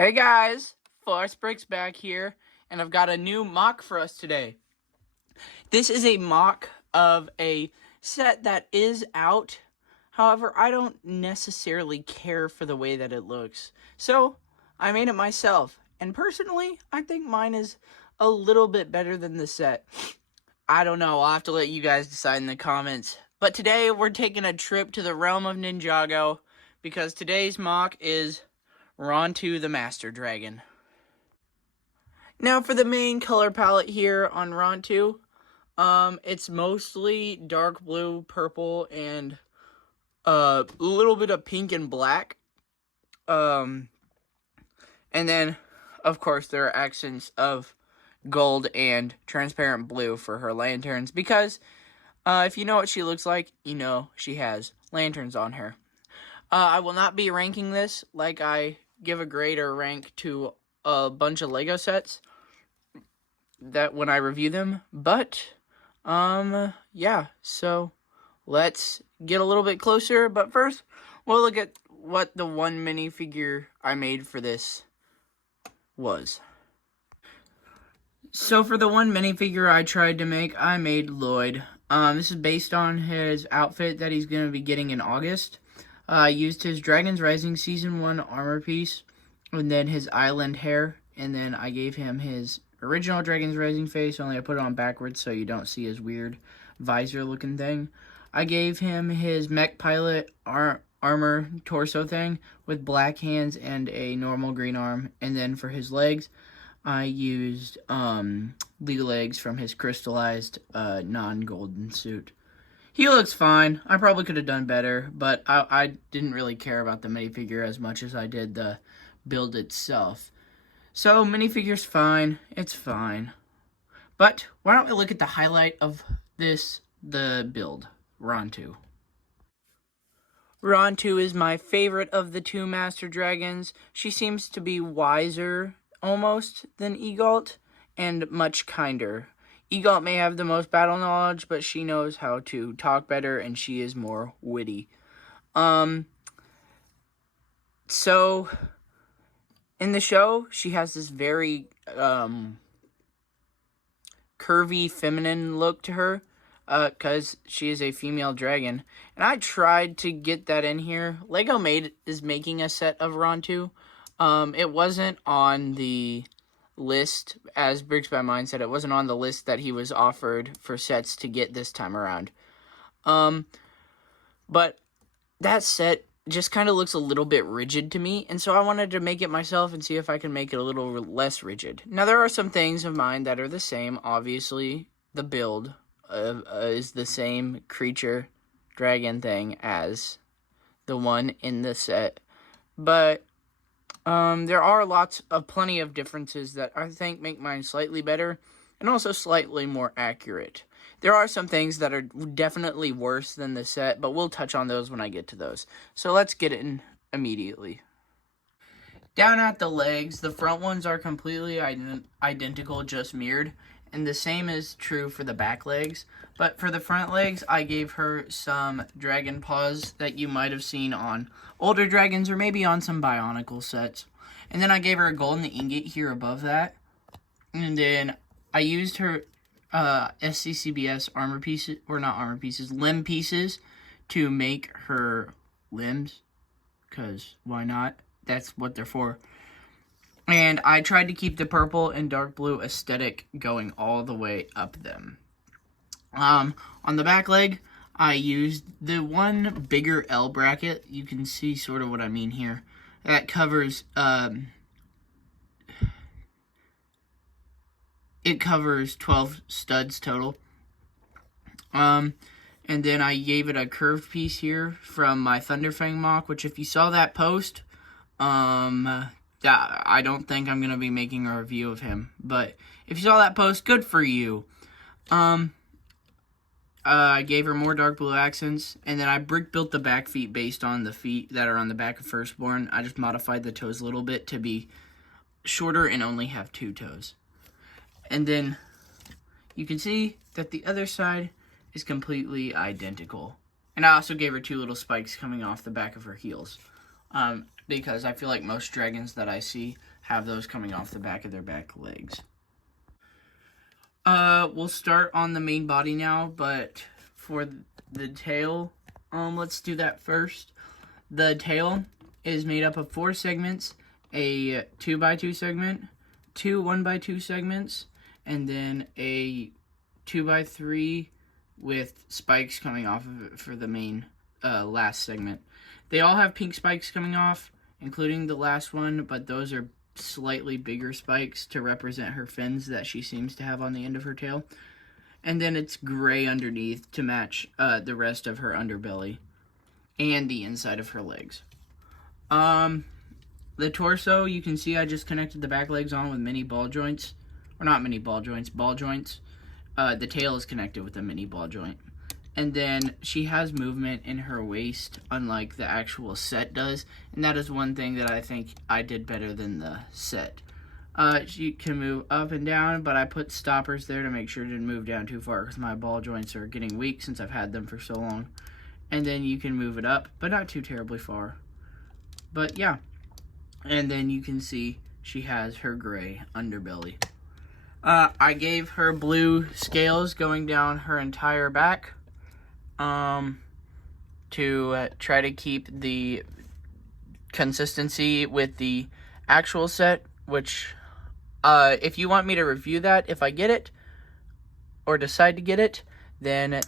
Hey guys, Forest Bricks back here, and I've got a new MOC for us today. This is a MOC of a set that is out. However, I don't necessarily care for the way that it looks. So, I made it myself. And personally, I think mine is a little bit better than the set. I don't know, I'll have to let you guys decide in the comments. But today, we're taking a trip to the realm of Ninjago, because today's MOC is Rontu the Master Dragon. Now for the main color palette here on Rontu, it's mostly dark blue, purple, and a little bit of pink and black. And then, of course, there are accents of gold and transparent blue for her lanterns, because if you know what she looks like, you know she has lanterns on her. I will not be ranking this like I give a grade or rank to a bunch of Lego sets that when I review them, but yeah, so let's get a little bit closer. But first, we'll look at what the one minifigure I made for this was. So for the one minifigure I tried to make, I made Lloyd. This is based on his outfit that he's going to be getting in August. I used his Dragon's Rising Season 1 armor piece, and then his island hair, and then I gave him his original Dragon's Rising face, only I put it on backwards so you don't see his weird visor looking thing. I gave him his mech pilot armor torso thing with black hands and a normal green arm, and then for his legs, I used the legs from his crystallized non-golden suit. He looks fine. I probably could have done better, but I didn't really care about the minifigure as much as I did the build itself. So, minifigure's fine. It's fine. But, why don't we look at the highlight of the build, Rontu. Rontu is my favorite of the two Master Dragons. She seems to be wiser, almost, than Egalt, and much kinder. Egalt may have the most battle knowledge, but she knows how to talk better, and she is more witty. So, in the show, she has this very curvy, feminine look to her, because she is a female dragon. And I tried to get that in here. Lego is making a set of Rontu. It wasn't on the list, as Bricks by Mine said, it wasn't on the list that he was offered for sets to get this time around. But that set just kind of looks a little bit rigid to me, and so I wanted to make it myself and see if I can make it a little less rigid. Now, there are some things of mine that are the same. Obviously, the build is the same creature dragon thing as the one in the set, but there are plenty of differences that I think make mine slightly better and also slightly more accurate. There are some things that are definitely worse than the set, but we'll touch on those when I get to those. So let's get in immediately. Down at the legs, the front ones are completely identical, just mirrored. And the same is true for the back legs. But for the front legs, I gave her some dragon paws that you might have seen on older dragons or maybe on some Bionicle sets. And then I gave her a golden ingot here above that. And then I used her SCCBS armor pieces, or not armor pieces, limb pieces to make her limbs. Because why not? That's what they're for. And I tried to keep the purple and dark blue aesthetic going all the way up them. On the back leg, I used the one bigger L bracket. You can see sort of what I mean here. That covers, it covers 12 studs total. And then I gave it a curved piece here from my Thunderfang MOC, which if you saw that post, I don't think I'm going to be making a review of him, but if you saw that post, good for you. I gave her more dark blue accents, and then I brick built the back feet based on the feet that are on the back of Firstborn. I just modified the toes a little bit to be shorter and only have 2 toes. And then you can see that the other side is completely identical. And I also gave her 2 little spikes coming off the back of her heels. because I feel like most dragons that I see have those coming off the back of their back legs. We'll start on the main body now, but for the tail, let's do that first. The tail is made up of 4 segments, a 2x2 segment, 2 1x2 segments, and then a 2x3 with spikes coming off of it for the main last segment. They all have pink spikes coming off, including the last one, but those are slightly bigger spikes to represent her fins that she seems to have on the end of her tail. And then it's gray underneath to match the rest of her underbelly and the inside of her legs. The torso, you can see I just connected the back legs on with mini ball joints. Or not mini ball joints, ball joints. The tail is connected with a mini ball joint. And then she has movement in her waist, unlike the actual set does. And that is one thing that I think I did better than the set. She can move up and down, but I put stoppers there to make sure it didn't move down too far because my ball joints are getting weak since I've had them for so long. And then you can move it up, but not too terribly far. But yeah. And then you can see she has her gray underbelly. I gave her blue scales going down her entire back. To try to keep the consistency with the actual set, which, if you want me to review that, if I get it, or decide to get it, then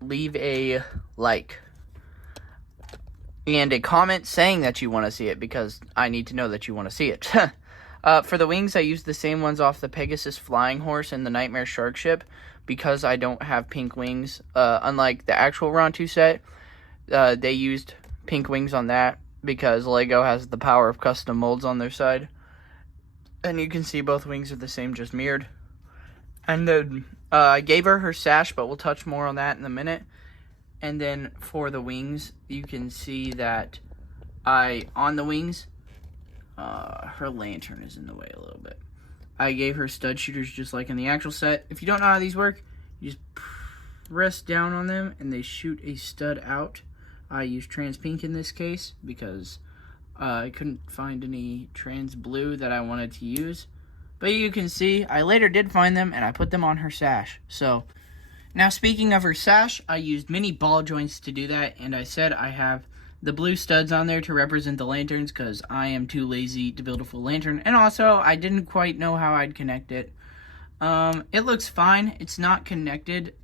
leave a like, and a comment saying that you want to see it, because I need to know that you want to see it. For the wings, I used the same ones off the Pegasus Flying Horse and the Nightmare Shark Ship, because I don't have pink wings. Unlike the actual Rontu set, they used pink wings on that because LEGO has the power of custom molds on their side. And you can see both wings are the same, just mirrored. And then I gave her sash, but we'll touch more on that in a minute. And then for the wings, you can see that on the wings, her lantern is in the way a little bit. I gave her stud shooters just like in the actual set. If you don't know how these work, you just press down on them and they shoot a stud out. I used trans pink in this case because I couldn't find any trans blue that I wanted to use. But you can see I later did find them and I put them on her sash. So now speaking of her sash, I used mini ball joints to do that, and I said I have the blue studs on there to represent the lanterns because I am too lazy to build a full lantern. And also, I didn't quite know how I'd connect it. It looks fine. It's not connected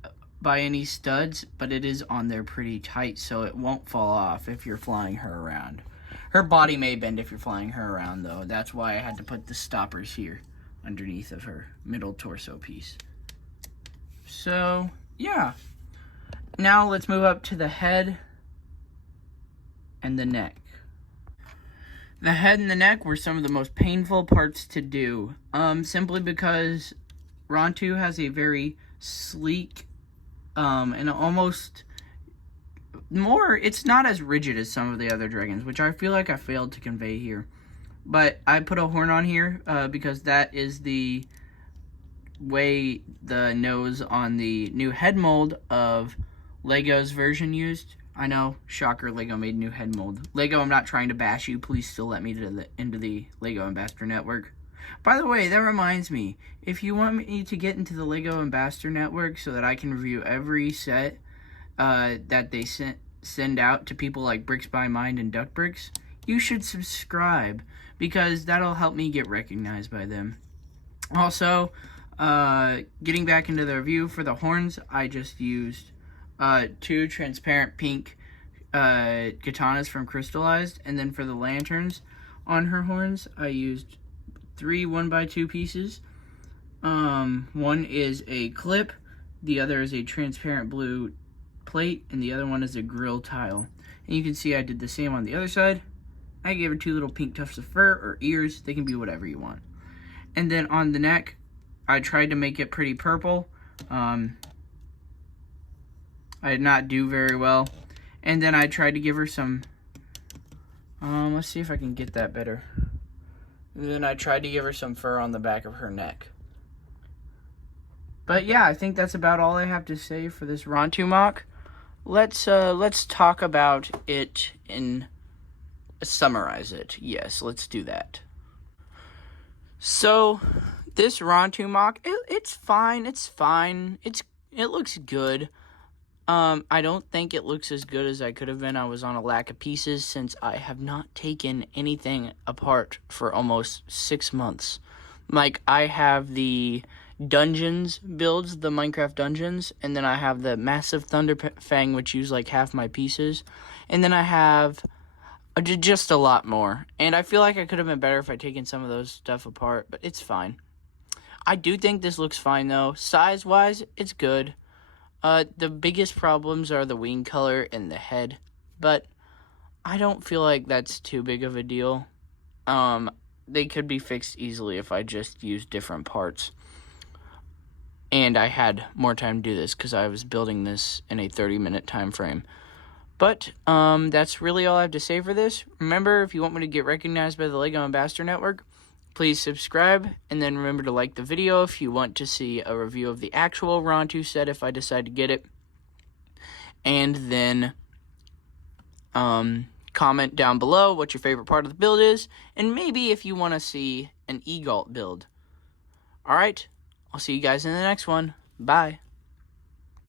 by any studs, but it is on there pretty tight, so it won't fall off if you're flying her around. Her body may bend if you're flying her around, though. That's why I had to put the stoppers here underneath of her middle torso piece. So, yeah. Now let's move up to the head and the neck. The head and the neck were some of the most painful parts to do, simply because Rontu has a very sleek, and almost more, it's not as rigid as some of the other dragons, which I feel like I failed to convey here. But I put a horn on here, because that is the way the nose on the new head mold of LEGO's version used. I know, shocker, LEGO made new head mold. LEGO, I'm not trying to bash you. Please still let me into the LEGO Ambassador Network. By the way, that reminds me, if you want me to get into the LEGO Ambassador Network so that I can review every set that they send out to people like Bricks by Mind and Duck Bricks, you should subscribe, because that'll help me get recognized by them. Also, getting back into the review for the horns, I just used 2 transparent pink katanas from Crystallized, and then for the lanterns on her horns, I used 3 1x2 pieces. One is a clip, the other is a transparent blue plate, and the other one is a grill tile. And you can see I did the same on the other side. I gave her 2 little pink tufts of fur or ears. They can be whatever you want. And then on the neck, I tried to make it pretty purple. I did not do very well. And then I tried to give her some, let's see if I can get that better. And then I tried to give her some fur on the back of her neck. But yeah, I think that's about all I have to say for this Rontu MOC. Let's talk about it in summarize it. Yes, let's do that. So, this Rontu MOC, it's fine. It's fine. It looks good. I don't think it looks as good as I could have been. I was on a lack of pieces since I have not taken anything apart for almost 6 months. Like, I have the dungeons builds, the Minecraft dungeons, and then I have the massive Thunder Fang, which use like half my pieces, and then I have just a lot more. And I feel like I could have been better if I'd taken some of those stuff apart, but it's fine. I do think this looks fine, though. Size-wise, it's good. The biggest problems are the wing color and the head, but I don't feel like that's too big of a deal. They could be fixed easily if I just used different parts. And I had more time to do this because I was building this in a 30-minute time frame. But that's really all I have to say for this. Remember, if you want me to get recognized by the LEGO Ambassador Network, please subscribe, and then remember to like the video if you want to see a review of the actual Rontu set if I decide to get it. And then comment down below what your favorite part of the build is, and maybe if you want to see an Egalt build. Alright, I'll see you guys in the next one. Bye.